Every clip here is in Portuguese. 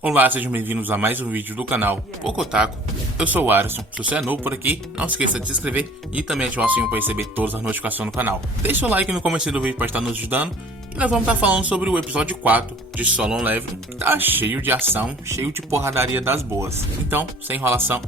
Olá, sejam bem-vindos a mais um vídeo do canal Pocotaku. Eu sou o Alisson. Se você é novo por aqui, não esqueça de se inscrever e também ativar o sininho para receber todas as notificações do canal. Deixa o like no começo do vídeo para estar nos ajudando. E nós vamos estar falando sobre o episódio 4 de Solo Leveling. Tá cheio de ação, cheio de porradaria das boas. Então, sem enrolação,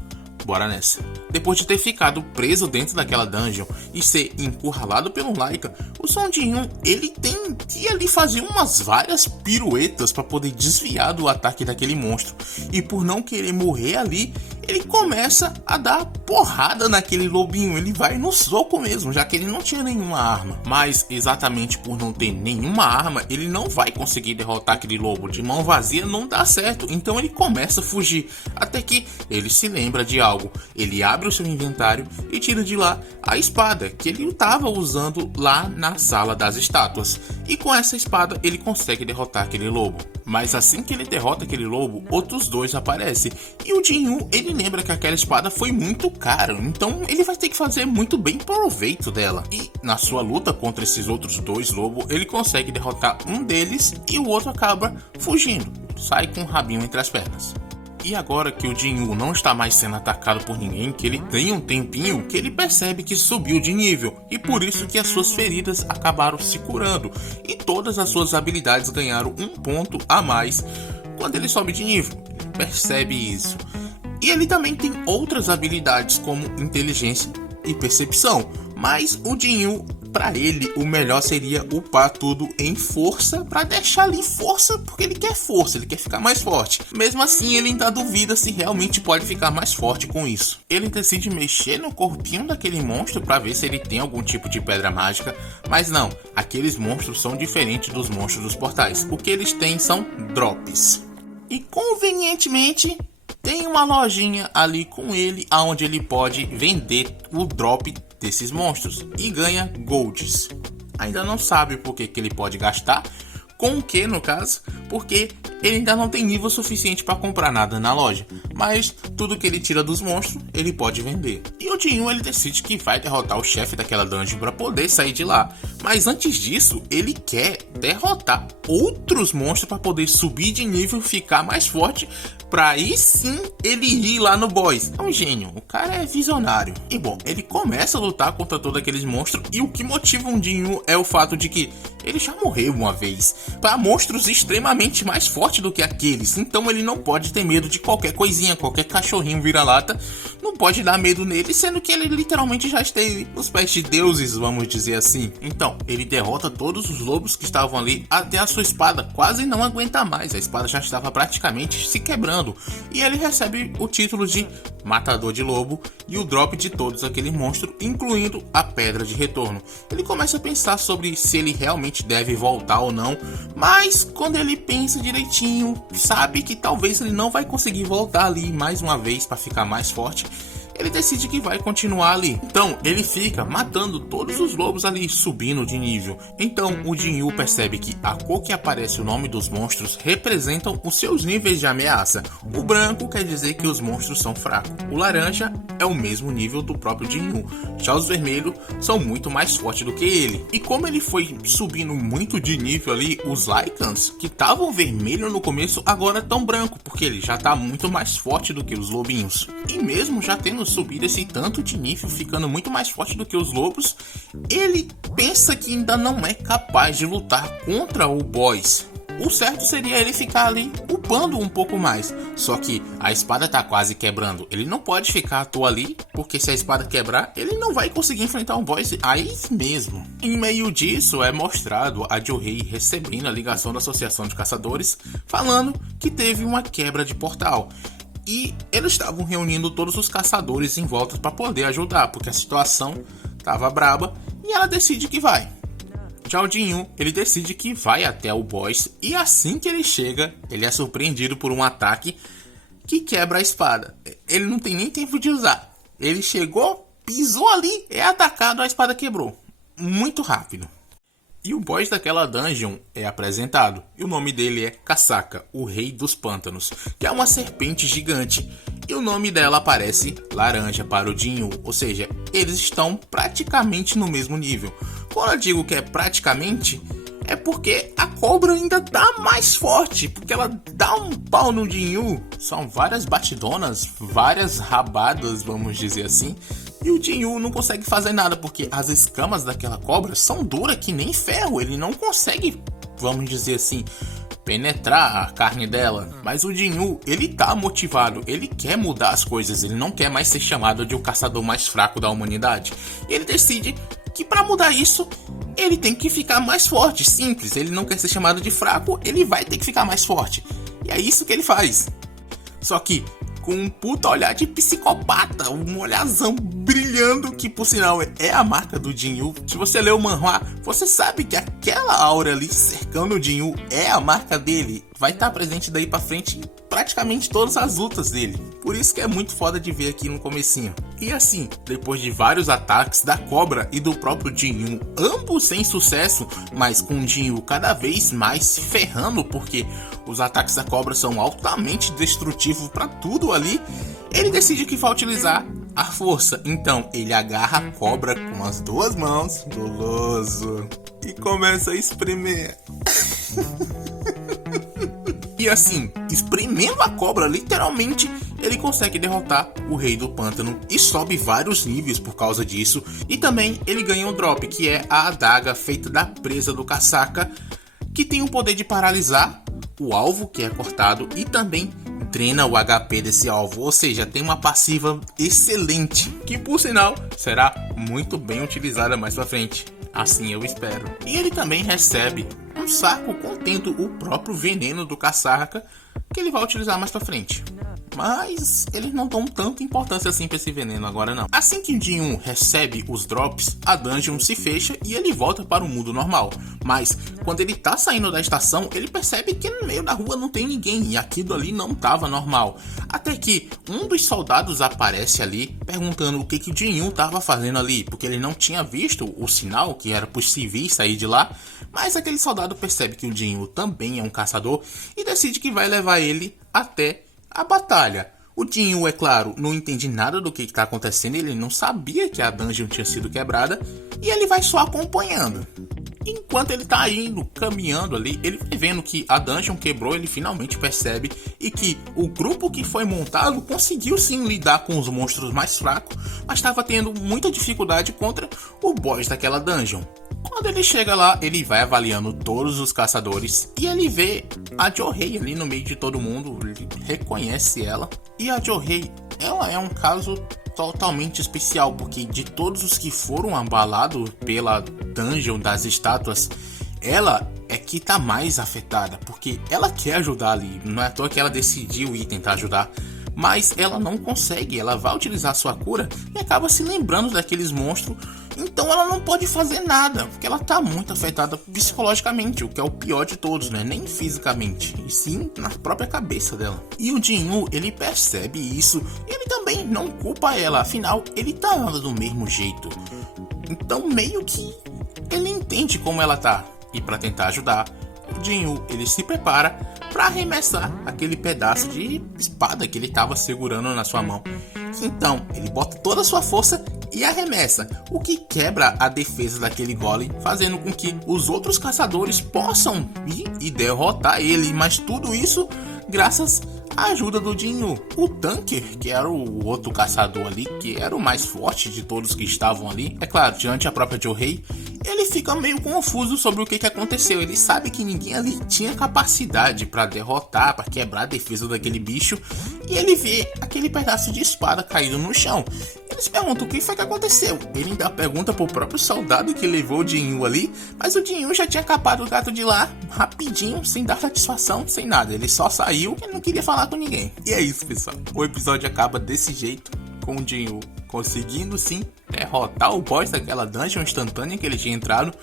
bora nessa. Depois de ter ficado preso dentro daquela dungeon e ser encurralado pelo Laika, o Song Jin-Yoon, ele tem que ali fazer várias piruetas para poder desviar do ataque daquele monstro. E por não querer morrer ali, ele começa a dar porrada naquele lobinho. Ele vai no soco mesmo, já que ele não tinha nenhuma arma. Mas exatamente por não ter nenhuma arma, ele não vai conseguir derrotar aquele lobo. De mão vazia não dá certo, então ele começa a fugir. Até que ele se lembra de algo. Ele abre o seu inventário e tira de lá a espada que ele estava usando lá na sala das estátuas. E com essa espada ele consegue derrotar aquele lobo. Mas assim que ele derrota aquele lobo, outros dois aparecem. E o Jin-Yoon, ele lembra que aquela espada foi muito cara, então ele vai ter que fazer muito bem proveito dela. E na sua luta contra esses outros dois lobos, ele consegue derrotar um deles e o outro acaba fugindo. Sai com o rabinho entre as pernas. E agora que o Jin-Yoon não está mais sendo atacado por ninguém, que ele tem um tempinho, que ele percebe que subiu de nível. E por isso que as suas feridas acabaram se curando. E todas as suas habilidades ganharam um ponto a mais quando ele sobe de nível. Percebe isso. E ele também tem outras habilidades como inteligência e percepção. Mas o Jin-Yoon, para ele, o melhor seria upar tudo em força, para deixar ali força, porque ele quer força, ele quer ficar mais forte. Mesmo assim, ele ainda duvida se realmente pode ficar mais forte com isso. Ele decide mexer no corpinho daquele monstro para ver se ele tem algum tipo de pedra mágica, mas não, aqueles monstros são diferentes dos monstros dos portais. O que eles têm são drops. E convenientemente, tem uma lojinha ali com ele, onde ele pode vender o drop desses monstros e ganha golds. Ainda não sabe por que ele pode gastar, com o que no caso, porque ele ainda não tem nível suficiente para comprar nada na loja, mas tudo que ele tira dos monstros ele pode vender. E o Jin-Yoon, ele decide que vai derrotar o chefe daquela dungeon para poder sair de lá, mas antes disso ele quer derrotar outros monstros para poder subir de nível e ficar mais forte, para aí sim ele ir lá no boss. É um gênio, o cara é visionário. E bom, ele começa a lutar contra todos aqueles monstros, e o que motiva o Jin-Yoon é o fato de que ele já morreu uma vez para monstros extremamente mais fortes do que aqueles, então ele não pode ter medo de qualquer coisinha, qualquer cachorrinho vira-lata não pode dar medo nele, sendo que ele literalmente já esteve nos pés de deuses, vamos dizer assim. Então, ele derrota todos os lobos que estavam ali, até a sua espada quase não aguenta mais, a espada já estava praticamente se quebrando, e ele recebe o título de Matador de Lobo e o drop de todos aqueles monstros, incluindo a Pedra de Retorno. Ele começa a pensar sobre se ele realmente deve voltar ou não, mas quando ele pensa direitinho, sabe que talvez ele não vai conseguir voltar ali mais uma vez para ficar mais forte. Ele decide que vai continuar ali. Então ele fica matando todos os lobos ali, subindo de nível. Então o Jin-Yoon percebe que a cor que aparece o nome dos monstros representam os seus níveis de ameaça. O branco quer dizer que os monstros são fracos. O laranja é o mesmo nível do próprio Jin-Yoon. Já os vermelhos são muito mais fortes do que ele. E como ele foi subindo muito de nível ali, os Lycans, que estavam vermelhos no começo, agora estão branco, porque ele já está muito mais forte do que os lobinhos. E mesmo já tendo subir esse tanto de nível, ficando muito mais forte do que os lobos, ele pensa que ainda não é capaz de lutar contra o boss. O certo seria ele ficar ali upando um pouco mais, só que a espada tá quase quebrando, ele não pode ficar à toa ali, porque se a espada quebrar, ele não vai conseguir enfrentar um boss aí mesmo. Em meio disso é mostrado a Johei recebendo a ligação da Associação de Caçadores, falando que teve uma quebra de portal. E eles estavam reunindo todos os caçadores em volta para poder ajudar, porque a situação estava braba, e ela decide que vai. Já o Jin-Yoon, ele decide que vai até o boss, e assim que ele chega, ele é surpreendido por um ataque que quebra a espada. Ele não tem nem tempo de usar. Ele chegou, pisou ali, é atacado, a espada quebrou. Muito rápido. E o boss daquela dungeon é apresentado, e o nome dele é Kasaka, o Rei dos Pântanos, que é uma serpente gigante, e o nome dela aparece laranja para o Jin-Yoon, ou seja, eles estão praticamente no mesmo nível. Quando eu digo que é praticamente, é porque a cobra ainda tá mais forte, porque ela dá um pau no Jinyu. São várias batidonas, várias rabadas, vamos dizer assim, e o Jinyu não consegue fazer nada, porque as escamas daquela cobra são duras que nem ferro, ele não consegue, vamos dizer assim, penetrar a carne dela. Mas o Jinyu, ele tá motivado, ele quer mudar as coisas, ele não quer mais ser chamado de o caçador mais fraco da humanidade. E ele decide que para mudar isso, ele tem que ficar mais forte, simples. Ele não quer ser chamado de fraco, ele vai ter que ficar mais forte. E é isso que ele faz. Só que com um puta olhar de psicopata, um olharzão brilhando, que por sinal é a marca do Jinyu. Se você lê o manhwa, você sabe que aquela aura ali cercando o Jinyu é a marca dele. Vai estar presente daí pra frente em praticamente todas as lutas dele. Por isso que é muito foda de ver aqui no comecinho. E assim, depois de vários ataques da cobra e do próprio Jinyu, ambos sem sucesso, mas com o Jinyu cada vez mais se ferrando, porque os ataques da cobra são altamente destrutivos para tudo ali, ele decide que vai utilizar a força. Então ele agarra a cobra com as duas mãos, guloso, e começa a espremer. E assim, espremendo a cobra, literalmente, ele consegue derrotar o Rei do Pântano e sobe vários níveis por causa disso. E também ele ganha um drop, que é a adaga feita da presa do Kasaka, que tem o poder de paralisar o alvo que é cortado e também drena o HP desse alvo, ou seja, tem uma passiva excelente, que por sinal será muito bem utilizada mais pra frente. Assim eu espero. E ele também recebe um saco contendo o próprio veneno do Kasaka, que ele vai utilizar mais pra frente. Mas eles não dão tanta importância assim pra esse veneno agora não. Assim que o Jinyu recebe os drops, a dungeon se fecha e ele volta para o mundo normal. Mas quando ele tá saindo da estação, ele percebe que no meio da rua não tem ninguém e aquilo ali não tava normal. Até que um dos soldados aparece ali perguntando o que o Jinyu tava fazendo ali, porque ele não tinha visto o sinal que era pros civis sair de lá. Mas aquele soldado percebe que o Jinyu também é um caçador e decide que vai levar ele até a batalha. O Jinyu, é claro, não entende nada do que está acontecendo, ele não sabia que a dungeon tinha sido quebrada e ele vai só acompanhando. Enquanto ele tá indo, caminhando ali, ele vai vendo que a dungeon quebrou, ele finalmente percebe e que o grupo que foi montado conseguiu sim lidar com os monstros mais fracos, mas estava tendo muita dificuldade contra o boss daquela dungeon. Quando ele chega lá, ele vai avaliando todos os caçadores e ele vê a Johei ali no meio de todo mundo, ele reconhece ela. E a Johei, ela é um caso totalmente especial, porque de todos os que foram abalados pela dungeon das estátuas, ela é que tá mais afetada, porque ela quer ajudar ali, não é à toa que ela decidiu ir tentar ajudar. Mas ela não consegue, ela vai utilizar sua cura e acaba se lembrando daqueles monstros. Então ela não pode fazer nada, porque ela tá muito afetada psicologicamente, o que é o pior de todos, né? Nem fisicamente, e sim na própria cabeça dela. E o Jinyu, ele percebe isso, e ele também não culpa ela, afinal, ele tá do mesmo jeito. Então meio que ele entende como ela tá, e para tentar ajudar, o Jinyu, ele se prepara para arremessar aquele pedaço de espada que ele estava segurando na sua mão. Então, ele bota toda a sua força e arremessa, o que quebra a defesa daquele golem, fazendo com que os outros caçadores possam ir e derrotar ele, mas tudo isso graças à ajuda do Jinyu. O Tanker, que era o outro caçador ali, que era o mais forte de todos que estavam ali, é claro, diante a própria Johei, ele fica meio confuso sobre o que aconteceu. Ele sabe que ninguém ali tinha capacidade para derrotar, para quebrar a defesa daquele bicho, e ele vê aquele pedaço de espada caído no chão. Ele se pergunta o que foi que aconteceu. Ele ainda pergunta pro próprio soldado que levou o Jinyu ali, mas o Jinyu já tinha capado o gato de lá rapidinho, sem dar satisfação, sem nada. Ele só saiu e não queria falar com ninguém. E é isso, pessoal. O episódio acaba desse jeito, com o Jinyu conseguindo sim derrotar o boss daquela dungeon instantânea que ele tinha entrado,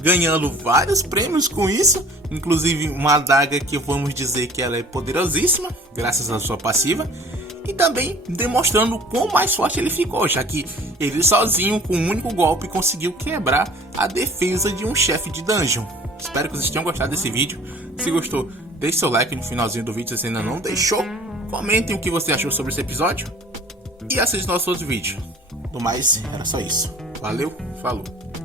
ganhando vários prêmios com isso, inclusive uma adaga que vamos dizer que ela é poderosíssima, graças à sua passiva, e também demonstrando quão mais forte ele ficou, já que ele sozinho, com um único golpe, conseguiu quebrar a defesa de um chefe de dungeon. Espero que vocês tenham gostado desse vídeo. Se gostou, deixe seu like no finalzinho do vídeo se ainda não deixou. Comentem o que você achou sobre esse episódio e assista nossos outros vídeos. No mais, era só isso. Valeu, falou.